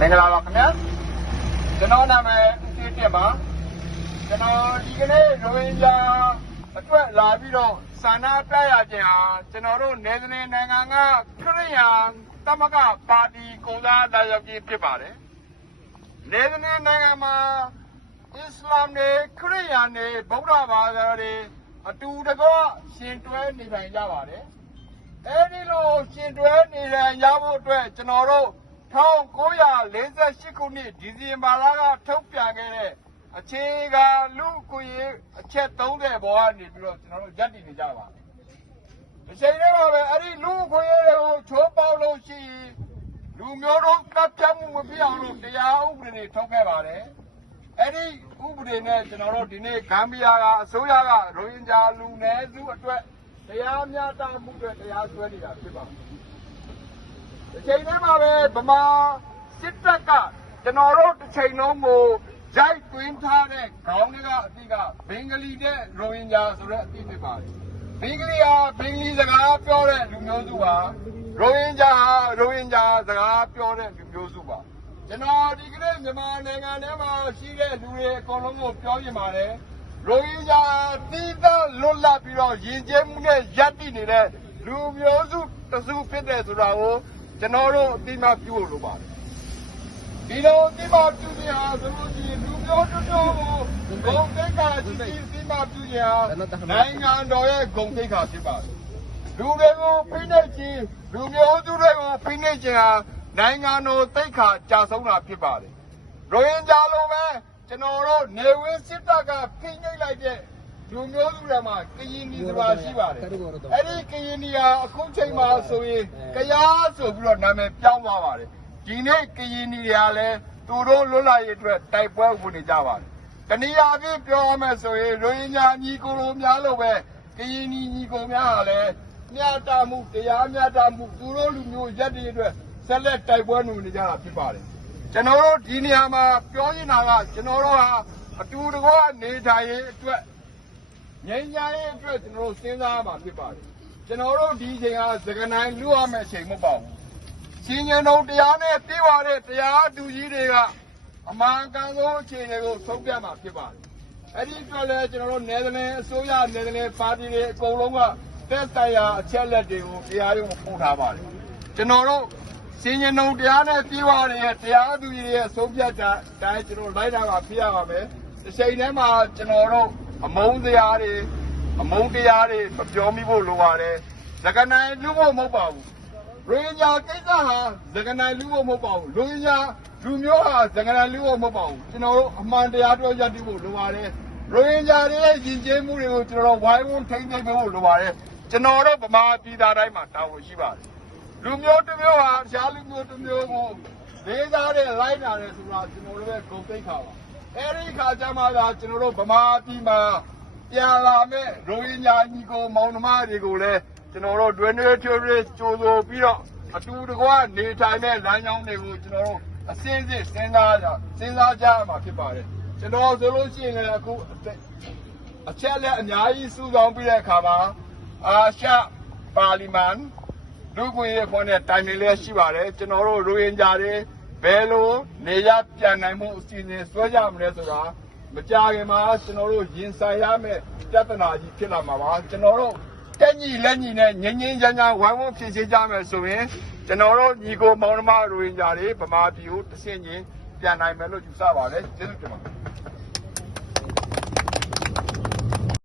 မင်္ဂလာပါခင်ဗျာကျွန်တော်နာမည်ဦးသေးတက်ပါကျွန်တော်ဒီကနေ့ရိုဟင်ဂျာအတွက်လာပြီးတော့ဆန္ဒပြရခြင်းဟာကျွန်တော်တို့နယ်သာလန်နိုင်ငံကခရစ်ယာန်သမဂ္ဂပါတီကိုယ်စားလာရောက်ခြင်းဖြစ်ပါတယ်နယ်သာလန်နိုင်ငံမှာအစ္စလာမ်တွေခရစ်ယာန်တွေဗုဒ္ဓဘာသာတွေအတူတကွရှင်တွဲနေနိုင်ကြပါတယ်အဲဒီလိုရှင်တွဲနေရရဖို့အတွက်ကျွန်တော်တို့1948ခုနှစ်ဒီဇင်ဘာလကထုတ်ပြန်ခဲ့တဲ့အခြေခံလူ့အခွင့်အရေးအချက်30ပေါ်ကနေပြီးတော့ကျွန်တော်တို့ရပ်တည်နေကြပါတယ်။ဒီချိန်ထဲမှာပဲအဲ့ဒီလူ့အခွင့်အရေးတွေကိုချိုးဖောက်လို့ရှိရင်လူမျိုးတို့တပ်ဖြတ်မှုမဖြစ်အောင်လို့တရားဥပဒေတွေထုတ်ခဲ့ပါတယ်။အဲ့ဒီဥပဒေနဲ့ကျွန်တော်တို့ဒီနေ့ဂမ်ဘီယာကအစိုးရကရိုဟင်ဂျာလူနည်းစုအတွက်တရားမျှတမှုအတွက်တရားစွဲနေတာဖြစ်ပါတယ်။ဒီချိန်ထဲမှာပဲဗမာစစ်တပ်ကကျွန်တော်တို့တစ်ချိန်လုံးကိုရိုက်တွင်းထားတဲ့ခေါင်းတွေကအတိကဘင်္ဂလီနဲ့ရိုဟင်ဂျာဆိုတဲ့အတိဖြစ်ပါတယ်ဘင်္ဂလီဟာဘင်္ဂလီစကားပြောတဲ့လူမျိုးစုပါရိုဟင်ဂျာဟာရိုဟင်ဂျာစကားပြောတဲ့လူမျိုးစုပါကျွန်တော်ဒီကနေ့မြန်မာနိုင်ငံထဲမှာရှိတဲ့လူတွေအကုန်လုံးကိုပြောပြပါတယ်ရိုဟင်ဂျာတိသက်လွတ်လပ်ပြီးတော့ယဉ်ကျေးမှုနဲ့ရပ်တည်နေတဲ့လူမျိုးစုတစုဖြစ်တဲ့ဆိုတာကိုကျွန်တော်တို့အတိအမှပြုလို့လိုပါတယ်ဒီလိုအတိအမှပြုခြင်းဟာဆိုလို့ရှိရင်လူမျိုးတစ်မျိုးကိုဂုဏ်သိက္ခာရှိရှိအတိအမှပြုခြင်းဟာနိုင်ငံတော်ရဲ့ဂုဏ်သိက္ခာဖြစ်ပါတယ်လူတွေကိုဖိနှိပ်ခြင်းလူမျိုးစုတွေကိုဖိနှိပ်ခြင်းဟာနိုင်ငံတော်သိက္ခာကျဆုံးတာဖြစ်ပါတယ်ရိုဟင်ဂျာလိုပဲကျွန်တော်တို့နေဝင်းစစ်တပ်ကဖိနှိပ်လိုက်တဲ့လူမျိုးစုတွေမှာကရင်နီဆိုတာရှိပါတယ်အဲ့ဒီကရင်နီဟာအခုချိန်မှာဆိုရင်ကြားဆိုပြီးတော့နာမည်ပြောင်းသွားပါတယ်ဒီနေ့ကရင်နီတွေကလည်းသူတို့လွတ်လပ်ရေးအတွက်တိုက်ပွဲဝင်နေကြပါတယ်တနည်းအားဖြင့်ပြောရမယ်ဆိုရင်ရိုဟင်ဂျာညီကိုလိုများလို့ပဲကရင်နီညီကိုများဟာလည်းမျှတမှုတရားမျှတမှုသူတို့လူမျိုးရက်တည်းအတွက်ဆက်လက်တိုက်ပွဲဝင်နေကြတာဖြစ်ပါတယ်ကျွန်တော်တို့ဒီနေရာမှာပြောနေတာကကျွန်တော်တို့ဟာအတူတကွနေထိုင်ရေးအတွက်ငြိမ်းချမ်းရေးအတွက်ကျွန်တော်တို့စဉ်းစားမှာဖြစ်ပါတယ်ကျွန်တော်တို့ဒီအချိန်ဟာစကနိုင်လူရမယ့်အချိန်မဟုတ်ပါဘူးရှင်nhânတို့တရားနဲ့ပြေးသွားတဲ့တရားသူကြီးတွေကအမှန်ကန်ဆုံးအခြေအနေကိုဆုံးဖြတ်မှာဖြစ်ပါတယ်အဲ့ဒီအတွက်လည်းကျွန်တော်တို့နယ်သာလန်အစိုးရနယ်သာလန်ပါတီတွေအကုန်လုံးကတက်ဆိုင်ရာအချက်လက်တွေကိုတရားရုံးပို့ထားပါတယ်ကျွန်တော်တို့ရှင်nhânတို့တရားနဲ့ပြေးသွားတဲ့တရားသူကြီးတွေရဲ့ဆုံးဖြတ်ချက်တိုင်းကျွန်တော်လိုက်တာကပြရပါမယ်ဒီချိန်ထဲမှာကျွန်တော်တို့အမုန်းတရားတွေအမုန်းတရားတွေမပြောမိဖို့လိုပါတယ်။သက္ကနိုင်လူဖို့မဟုတ်ပါဘူး။ရိုဟင်ဂျာကိစ္စဟာသက္ကနိုင်လူဖို့မဟုတ်ပါဘူး။ရိုဟင်ဂျာလူမျိုးဟာသက္ကနိုင်လူဖို့မဟုတ်ပါဘူး။ကျွန်တော်တို့အမှန်တရားပြောရတည်ဖို့လိုပါတယ်။ရိုဟင်ဂျာတွေရဲ့ယဉ်ကျေးမှုတွေကိုကျွန်တော်တို့ဝိုင်းဝန်းထိန်းသိမ်းဖို့လိုပါတယ်။ကျွန်တော်တို့ဗမာပြည်သားတိုင်းမှာတာဝန်ရှိပါတယ်။လူမျိုးတစ်မျိုးဟာရှားလူမျိုးတစ်မျိုးကိုလေးစားတဲ့လိုက်နာတယ်ဆိုတာကျွန်တော်တို့ရဲ့ဂုဏ်သိက္ခာပါ။အဲဒီခါကျမှသာကျွန်တော်တို့ဗမာပြည်မှာပြန်လာမဲ့ရိုဟင်ဂျာညီကိုမောင်နှမတွေကိုလည်းကျွန်တော်တို့တွင်တွင်ထွေထွေကြိုးဆိုပြီးတော့အတူတကွနေထိုင်မဲ့လမ်းကြောင်းတွေကိုကျွန်တော်တို့အစင်းစစ်စဉ်းစားကြမှာဖြစ်ပါတယ်ကျွန်တော်ဆိုလို့ရှိရင်လည်းအခုအချက်လက်အများကြီးစုဆောင်းပြီးတဲ့အခါမှာအာရှပါလီမန်လူ့ခွင့်ရေးဖွဲ့တဲ့တိုင်ပင်လေးရှိပါတယ်ကျွန်တော်တို့ရိုဟင်ဂျာတွေဘယ်လိုနေရပြန်နိုင်မှုအစီအစဉ်ဆွဲကြမလဲဆိုတာမကြခင်မှာကျွန်တော်တို့ရင်ဆိုင်ရမယ့်ပြဿနာကြီးဖြစ်လာမှာပါကျွန်တော်တို့တက်ညီလက်ညီနဲ့ငြင်းငြင်းချမ်းချမ်းဝိုင်းဝန်းဖြည့်ရှင်းကြမယ်ဆိုရင်ကျွန်တော်တို့ညီကိုမောင်နှမရိုဟင်ဂျာတွေဗမာပြည်ကိုတဆင့်ချင်းပြန်နိုင်မယ်လို့ယူဆပါတယ်ကျေးဇူးတင်ပါတယ်